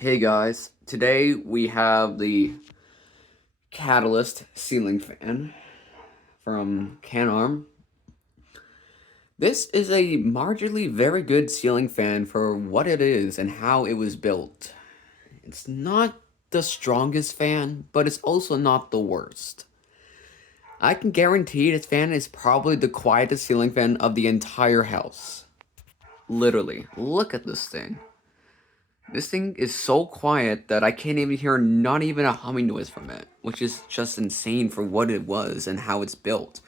Hey guys, today we have the Catalyst Ceiling Fan from Canarm. This is a marginally very good ceiling fan for what it is and how it was built. It's not the strongest fan, but it's also not the worst. I can guarantee this fan is probably the quietest ceiling fan of the entire house. Literally, look at this thing. This thing is so quiet that I can't even hear not even a humming noise from it, which is just insane for what it was and how it's built.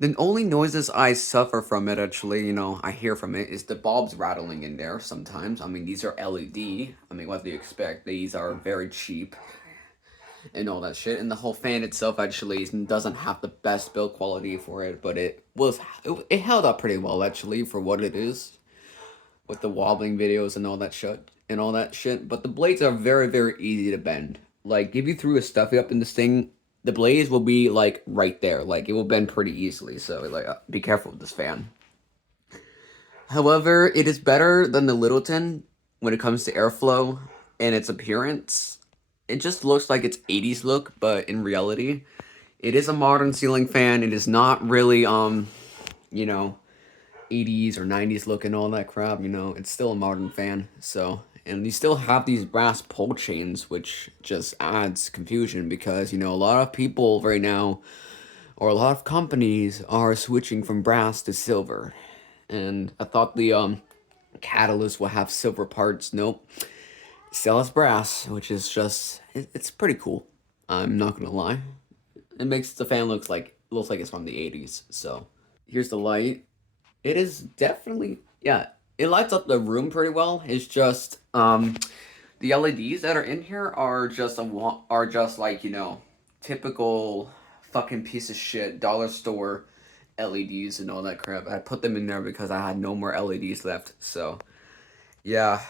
The only noises I suffer from it, actually, I hear from it, is the bulbs rattling in there sometimes. I mean, these are LED. I mean, what do you expect? These are very cheap and all that shit. And the whole fan itself actually doesn't have the best build quality for it, but it held up pretty well actually for what it is, with the wobbling videos and all that shit. But the blades are very, very easy to bend. Like, if you threw a stuffy up in this thing, the blades will be like right there. Like, it will bend pretty easily. So like, be careful with this fan. However, it is better than the Littleton when it comes to airflow and its appearance. It just looks like it's 80s look, but in reality, it is a modern ceiling fan. It is not really you know, 80s or 90s look and all that crap, it's still a modern fan. So, and you still have these brass pole chains, which just adds confusion because, a lot of people right now, or a lot of companies, are switching from brass to silver. And I thought the catalyst will have silver parts. Nope. Still has brass, which is just, it's pretty cool. I'm not gonna lie. It makes the fan looks like it's from the 80s. So, here's the light. It is definitely, yeah, it lights up the room pretty well. It's just the LEDs that are in here are just like, typical fucking piece of shit dollar store LEDs and all that crap. I put them in there because I had no more LEDs left. So, yeah,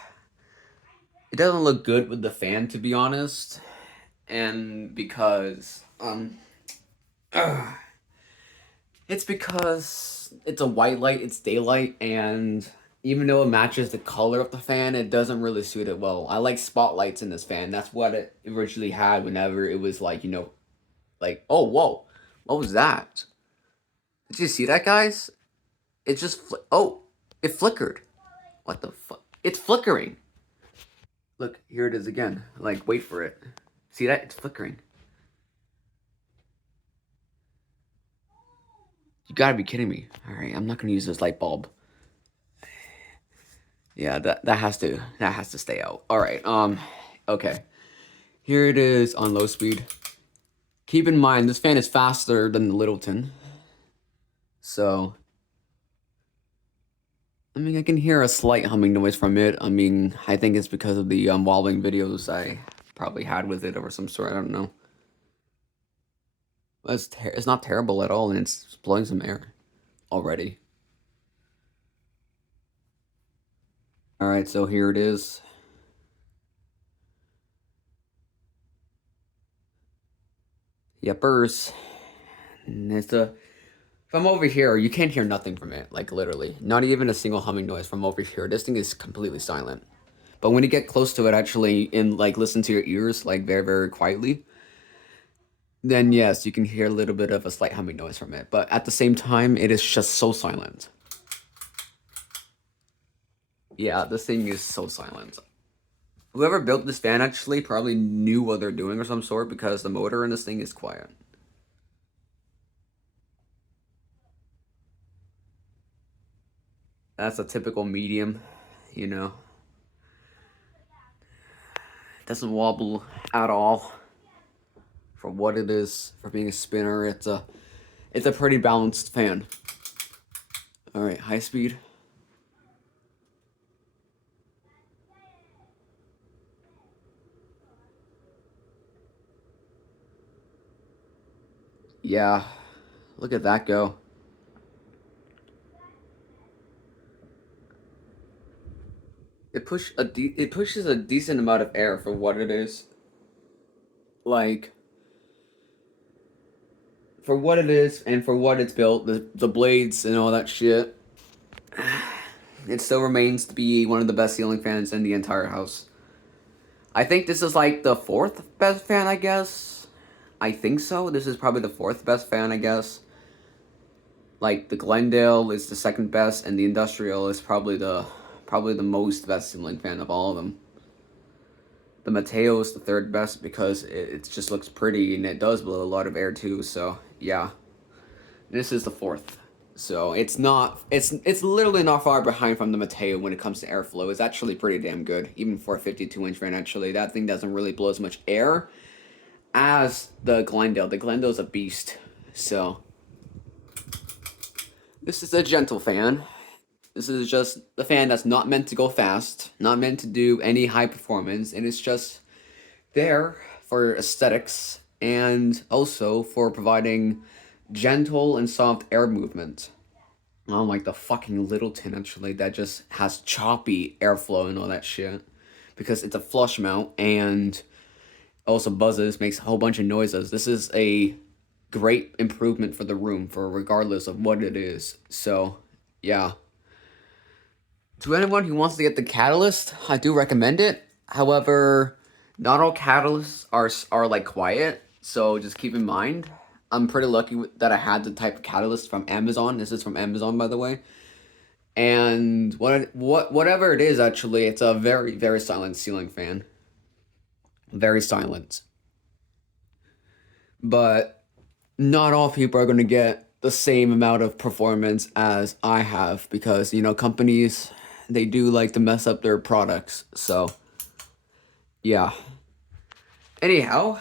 it doesn't look good with the fan, to be honest. And because it's because it's a white light, it's daylight, and even though it matches the color of the fan, it doesn't really suit it well. I like spotlights in this fan. That's what it originally had whenever it was like, like, oh, whoa, what was that? Did you see that, guys? It just, oh, it flickered. What the fuck? It's flickering. Look, here it is again. Like, wait for it. See that? It's flickering. You gotta be kidding me. Alright, I'm not gonna use this light bulb. Yeah, that has to stay out. All right. Okay. Here it is on low speed. Keep in mind this fan is faster than the Littleton. So, I mean, I can hear a slight humming noise from it. I mean, I think it's because of the wobbling videos I probably had with it or some sort. I don't know. But it's not terrible at all, and it's blowing some air already. All right, so here it is. Yepers. And it's a From over here, you can't hear nothing from it, like literally. Not even a single humming noise from over here. This thing is completely silent. But when you get close to it, actually, and like listen to your ears, like very, very quietly, then yes, you can hear a little bit of a slight humming noise from it. But at the same time, it is just so silent. Yeah, this thing is so silent. Whoever built this fan actually probably knew what they're doing or some sort because the motor in this thing is quiet. That's a typical medium, you know. Doesn't wobble at all. For what it is, for being a spinner, it's a pretty balanced fan. All right, high speed. Yeah, look at that go. It pushes a decent amount of air for what it is. Like, for what it is and for what it's built, the blades and all that shit. It still remains to be one of the best ceiling fans in the entire house. I think this is like the fourth best fan, I guess. I think so. This is probably the fourth best fan, I guess. Like the Glendale is the second best, and the Industrial is probably the most best ceiling fan of all of them. The Mateo is the third best because it just looks pretty and it does blow a lot of air too. So yeah, this is the fourth. So it's not it's literally not far behind from the Mateo when it comes to airflow. It's actually pretty damn good, even for a 52-inch fan. Actually, that thing doesn't really blow as much air as the Glendale. The Glendale's a beast. So this is a gentle fan. This is just the fan that's not meant to go fast, not meant to do any high performance, and it's just there for aesthetics and also for providing gentle and soft air movement. Unlike the fucking Littleton, actually, that just has choppy airflow and all that shit. Because it's a flush mount and also buzzes, makes a whole bunch of noises. This is a great improvement for the room, for regardless of what it is. So, yeah. To anyone who wants to get the Catalyst, I do recommend it. However, not all Catalysts are like quiet, so just keep in mind. I'm pretty lucky that I had the type of Catalyst from Amazon. This is from Amazon, by the way. And whatever it is, actually, it's a very, very silent ceiling fan. Very silent. But not all people are going to get the same amount of performance as I have because, you know, companies, they do like to mess up their products. So, yeah. Anyhow,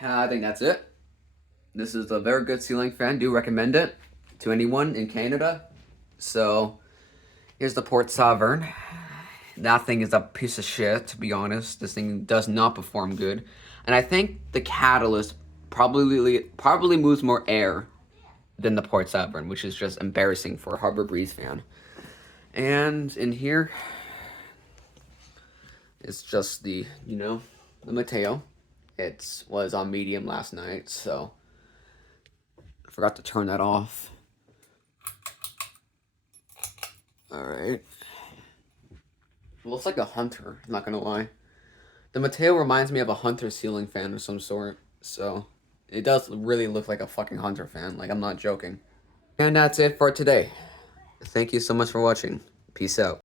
I think that's it. This is a very good ceiling fan. Do recommend it to anyone in Canada. So, here's the Port Sovereign. That thing is a piece of shit, to be honest. This thing does not perform good. And I think the Catalyst probably moves more air than the Port Sovereign, which is just embarrassing for a Harbor Breeze fan. And in here, it's just the, you know, the Mateo. It was on medium last night, so I forgot to turn that off. Alright. It looks like a Hunter, I'm not gonna lie. The Mateo reminds me of a Hunter ceiling fan of some sort, so it does really look like a fucking Hunter fan, like I'm not joking. And that's it for today. Thank you so much for watching. Peace out.